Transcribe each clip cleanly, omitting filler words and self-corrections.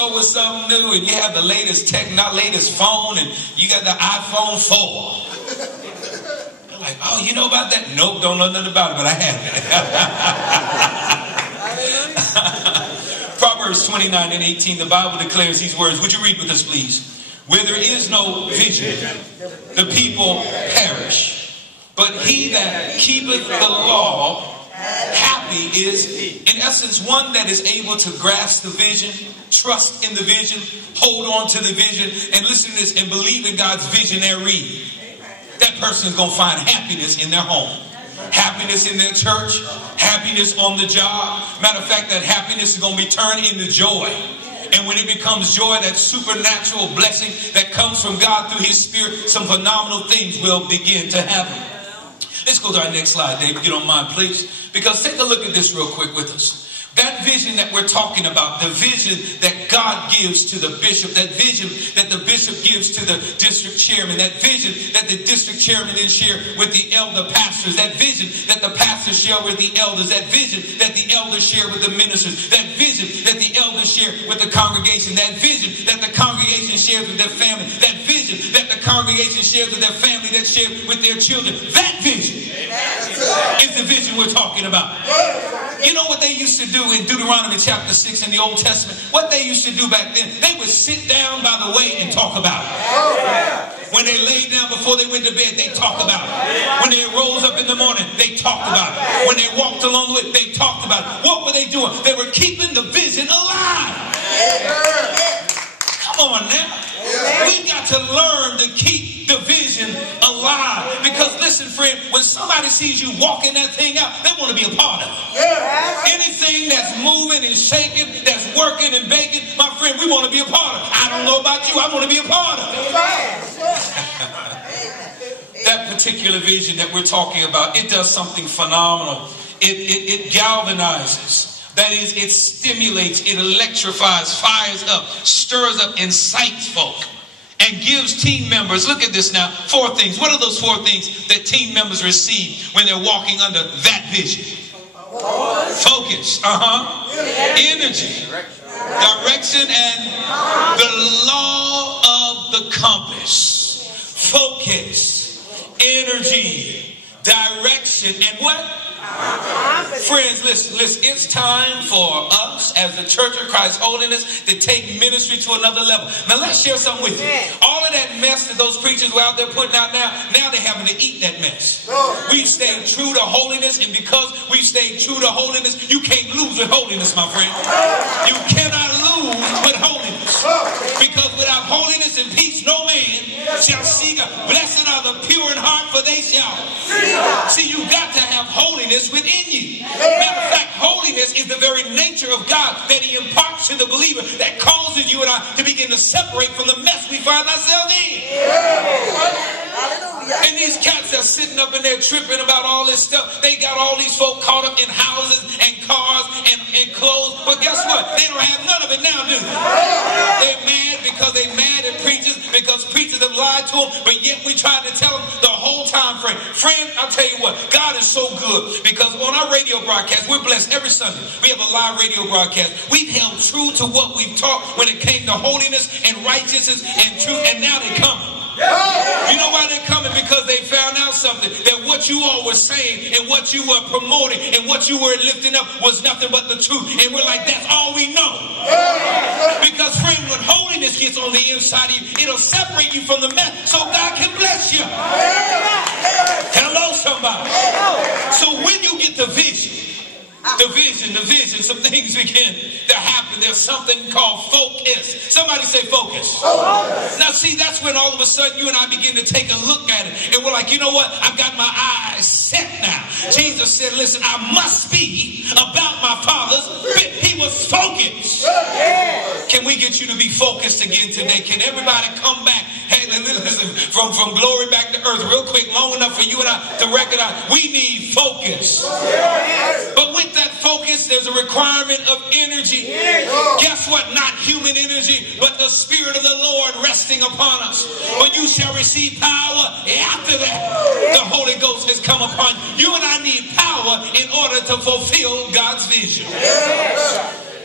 store with something new and you have the latest latest phone and you got the iPhone 4. You're like, oh, you know about that? Nope, don't know nothing about it, but I have it. Proverbs 29:18, the Bible declares these words. Would you read with us, please? Where there is no vision, the people perish. But he that keepeth the law, happy is he. In essence, one that is able to grasp the vision, trust in the vision, hold on to the vision, and listen to this, and believe in God's visionary. That person is going to find happiness in their home, happiness in their church, happiness on the job. Matter of fact, that happiness is going to be turned into joy. And when it becomes joy, that supernatural blessing that comes from God through his Spirit, some phenomenal things will begin to happen. Let's go to our next slide, Dave, if you don't mind, please. Because take a look at this real quick with us. That vision that we're talking about, the vision that God gives to the bishop, that vision that the bishop gives to the district chairman, that vision that the district chairman then share with the elder pastors, that vision that the pastors share with the elders, that vision that the elders share with the ministers, that vision that the elders share with the congregation, that vision that the congregation shares with their family, that vision that the congregation shares with their family, that shares with their children. That vision is the vision we're talking about. You know what they used to do in Deuteronomy chapter 6 in the Old Testament? What they used to do back then, they would sit down by the way and talk about it. When they laid down before they went to bed, they talked about it. When they rose up in the morning, they talked about it. When they walked along the way, they talked about it. What were they doing? They were keeping the vision alive. Come on now. We got to learn to keep the vision alive. Because listen, friend, when somebody sees you walking that thing out, they want to be a part of it. Anything that's moving and shaking, that's working and baking, my friend, we want to be a part of it. I don't know about you, I want to be a part of it. That particular vision that we're talking about, it does something phenomenal. It galvanizes. That is, it stimulates, it electrifies, fires up, stirs up, incites folk, and gives team members, look at this now, 4 things. What are those 4 things that team members receive when they're walking under that vision? Focus, energy, direction, and the law of the compass. Focus, energy, direction, and what? Friends, listen, it's time for us as the Church of Christ Holiness to take ministry to another level. Now let's share something with you. All of that mess that those preachers were out there putting out now they're having to eat that mess. We've stayed true to holiness, and because we've stayed true to holiness, you can't lose with holiness, my friend. You cannot lose with holiness. Because without holiness and peace, no man shall see God. Blessed are the pure in heart, for they shall see. You got to have holiness within you. Matter of fact, holiness is the very nature of God that he imparts to the believer, that causes you and I to begin to separate from the mess we find ourselves in. And these cats are sitting up in there tripping about all this stuff. They got all these folk caught up in houses and cars and clothes. But guess what? They don't have none of it now, do they? They're mad because they're mad at preachers, because preachers have lied to them. But yet we tried to tell them the whole time frame. Friend, I'll tell you what, God is so good, because on our radio broadcast, we're blessed every Sunday. We have a live radio broadcast. We've held true to what we've taught when it came to holiness and righteousness and truth, and now they come. You know why they're coming? Because they found out something, that what you all were saying and what you were promoting and what you were lifting up was nothing but the truth. And we're like, that's all we know. Because friend, when holiness gets on the inside of you, it'll separate you from the mess so God can bless you. Hello, somebody. So when you get the vision, some things begin to happen. There's something called focus. Somebody say focus. Now see, that's when all of a sudden you and I begin to take a look at it. And we're like, you know what? I've got my eyes set now. Jesus said, listen, I must be about my Father's business. He was focused. Can we get you to be focused again today? Can everybody come back? Hey, listen, from glory back to earth real quick, long enough for you and I to recognize we need focus. But with that focus, there's a requirement of energy. Guess what? Not human energy, but the Spirit of the Lord resting upon us. But you shall receive power after that the Holy Ghost has come upon you. You and I need power in order to fulfill God's vision.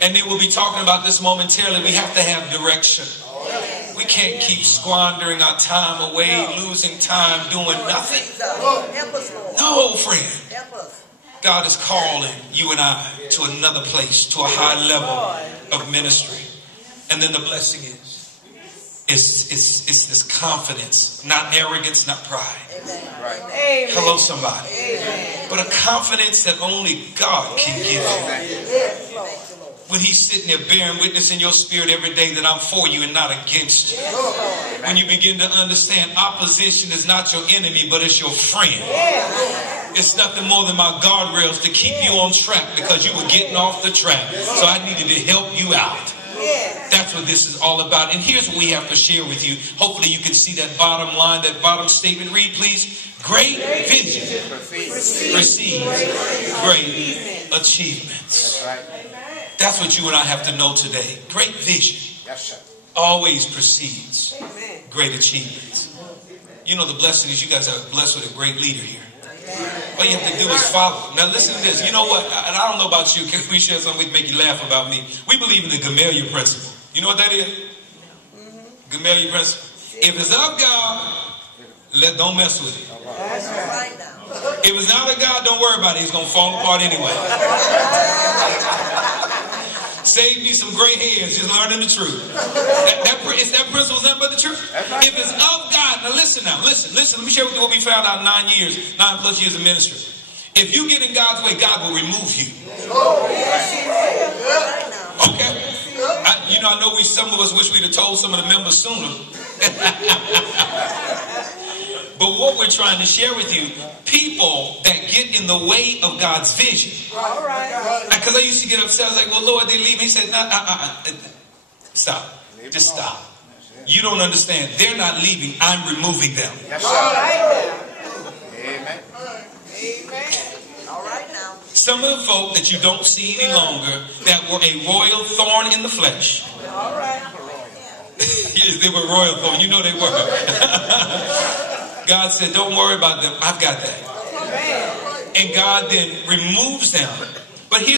And then we'll be talking about this momentarily. We have to have direction. We can't keep squandering our time away, losing time, doing nothing. No, friend. God is calling you and I to another place, to a high level of ministry. And then the blessing is, it's this confidence, not arrogance, not pride. Right. Hello, somebody. Amen. But a confidence that only God can give you. When he's sitting there bearing witness in your spirit every day that I'm for you and not against you. When you begin to understand opposition is not your enemy, but it's your friend. It's nothing more than my guardrails to keep you on track because you were getting off the track. So I needed to help you out. That's what this is all about. And here's what we have to share with you. Hopefully you can see that bottom line, that bottom statement. Read, please. Great vision precedes great achievements. That's what you and I have to know today. Great vision always precedes great achievements. You know the blessing is you guys are blessed with a great leader here. All you have to do is follow. Now listen to this. You know what? And I don't know about you. Can we share something to make you laugh about me? We believe in the Gamaliel principle. You know what that is? Gamaliel principle. If it's of God, don't mess with it. If it's not of God, don't worry about it. It's going to fall apart anyway. Save me some gray hairs just learning the truth. That principle is nothing but the truth. If it's of God, now listen now, listen. Let me share with you what we found out in 9 plus years of ministry. If you get in God's way, God will remove you. Okay. I know some of us wish we'd have told some of the members sooner. But what we're trying to share with you, people that get in the way of God's vision. Because I used to get upset. I was like, well, Lord, they leave. He said, stop. Just stop. You don't understand. They're not leaving. I'm removing them. Amen. All right now. Some of the folk that you don't see any longer that were a royal thorn in the flesh. All right. Yes, they were royal thorn. You know they were. God said, don't worry about them. I've got that. And God then removes them. But here's